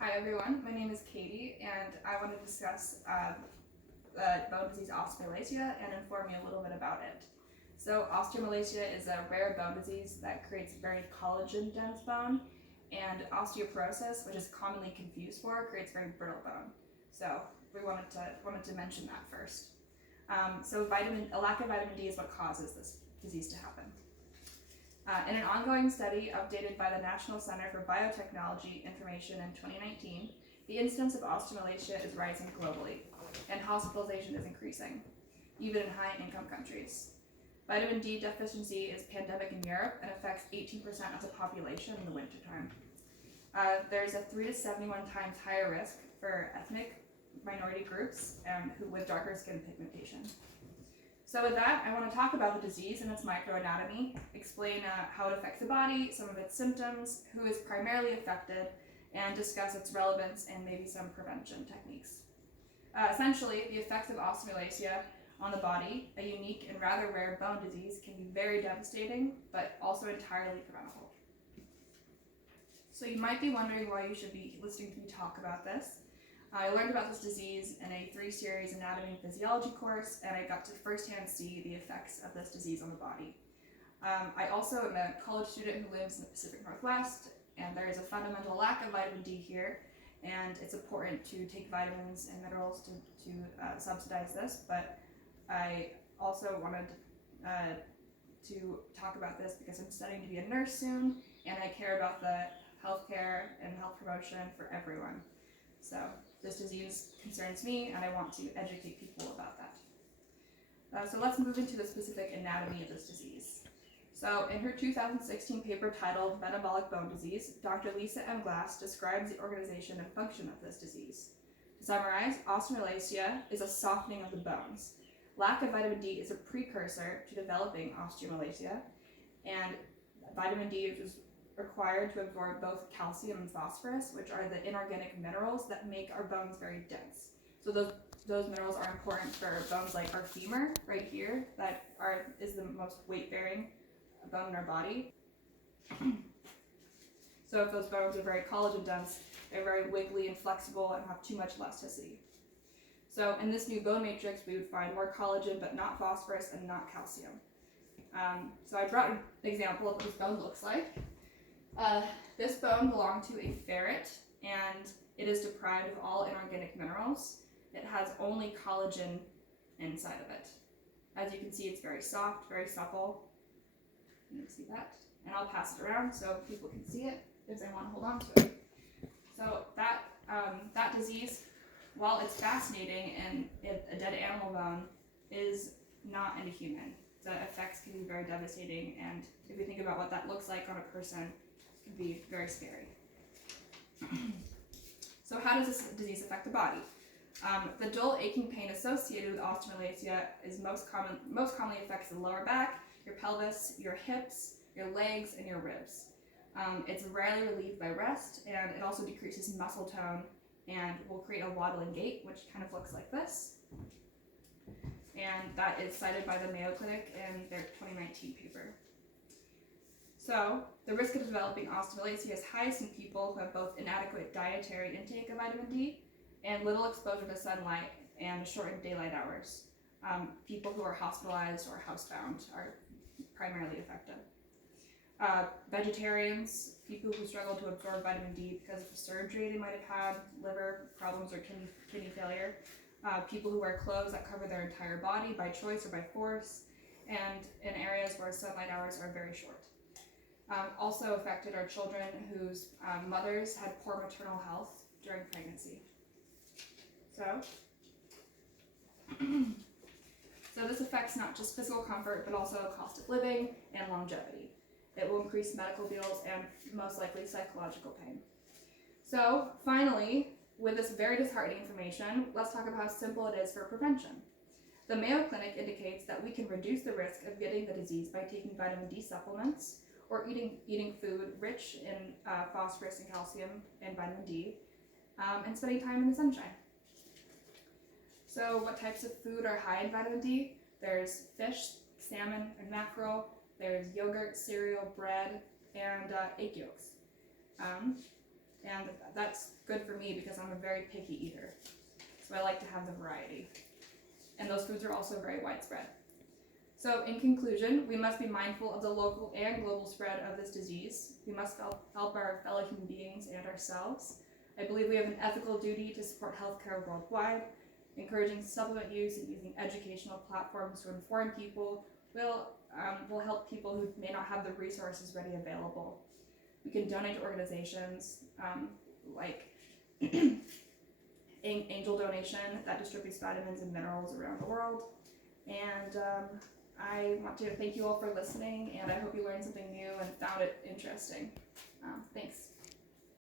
Hi everyone, my name is Katie and I want to discuss bone disease osteomalacia and inform you a little bit about it. So osteomalacia is a rare bone disease that creates very collagen dense bone, and osteoporosis, which is commonly confused for, creates very brittle bone. So we wanted to mention that first. A lack of vitamin D is what causes this disease to happen. In an ongoing study updated by the National Center for Biotechnology Information in 2019, the incidence of osteomalacia is rising globally, and hospitalization is increasing, even in high-income countries. Vitamin D deficiency is pandemic in Europe and affects 18% of the population in the wintertime. There's a 3 to 71 times higher risk for ethnic minority groups with darker skin pigmentation. So with that, I want to talk about the disease and its microanatomy, explain how it affects the body, some of its symptoms, who is primarily affected, and discuss its relevance and maybe some prevention techniques. Essentially, the effects of osteomalacia on the body, a unique and rather rare bone disease, can be very devastating, but also entirely preventable. So you might be wondering why you should be listening to me talk about this. I learned about this disease in a 3-series anatomy and physiology course, and I got to firsthand see the effects of this disease on the body. I also am a college student who lives in the Pacific Northwest, and there is a fundamental lack of vitamin D here, and it's important to take vitamins and minerals to subsidize this, but I also wanted to talk about this because I'm studying to be a nurse soon, and I care about the healthcare and health promotion for everyone. So this disease concerns me, and I want to educate people about that. So let's move into the specific anatomy of this disease. So in her 2016 paper titled Metabolic Bone Disease, Dr. Lisa M. Glass describes the organization and function of this disease. To summarize, osteomalacia is a softening of the bones. Lack of vitamin D is a precursor to developing osteomalacia, and vitamin D is required to absorb both calcium and phosphorus, which are the inorganic minerals that make our bones very dense. So those minerals are important for bones like our femur right here, that is the most weight-bearing bone in our body. So if those bones are very collagen dense, they're very wiggly and flexible and have too much elasticity. So in this new bone matrix, we would find more collagen but not phosphorus and not calcium. So I brought an example of what this bone looks like. This bone belonged to a ferret, and it is deprived of all inorganic minerals. It has only collagen inside of it. As you can see, it's very soft, very supple. You can see that. And I'll pass it around so people can see it if they want to hold on to it. So that disease, while it's fascinating and a dead animal bone, is not in a human. The effects can be very devastating, and if we think about what that looks like on a person, can be very scary. So how does this disease affect the body? The dull aching pain associated with osteomalacia is most commonly affects the lower back, your pelvis, your hips, your legs, and your ribs. It's rarely relieved by rest, and it also decreases muscle tone and will create a waddling gait, which kind of looks like this. And that is cited by the Mayo Clinic in their 2019 paper. So, the risk of developing osteomalacia is highest in people who have both inadequate dietary intake of vitamin D and little exposure to sunlight and shortened daylight hours. People who are hospitalized or housebound are primarily affected. Vegetarians, people who struggle to absorb vitamin D because of surgery they might have had, liver problems or kidney failure. People who wear clothes that cover their entire body by choice or by force, and in areas where sunlight hours are very short. Also affected are children whose mothers had poor maternal health during pregnancy. So this affects not just physical comfort, but also cost of living and longevity. It will increase medical bills and most likely psychological pain. So finally, with this very disheartening information, let's talk about how simple it is for prevention. The Mayo Clinic indicates that we can reduce the risk of getting the disease by taking vitamin D supplements or eating food rich in phosphorus and calcium and vitamin D, and spending time in the sunshine. So what types of food are high in vitamin D? There's fish, salmon, and mackerel. There's yogurt, cereal, bread, and egg yolks. And that's good for me because I'm a very picky eater. So I like to have the variety. And those foods are also very widespread. So in conclusion, we must be mindful of the local and global spread of this disease. We must help our fellow human beings and ourselves. I believe we have an ethical duty to support healthcare worldwide. Encouraging supplement use and using educational platforms to inform people will help people who may not have the resources ready available. We can donate to organizations like Angel Donation that distributes vitamins and minerals around the world. And I want to thank you all for listening, and I hope you learned something new and found it interesting. Thanks.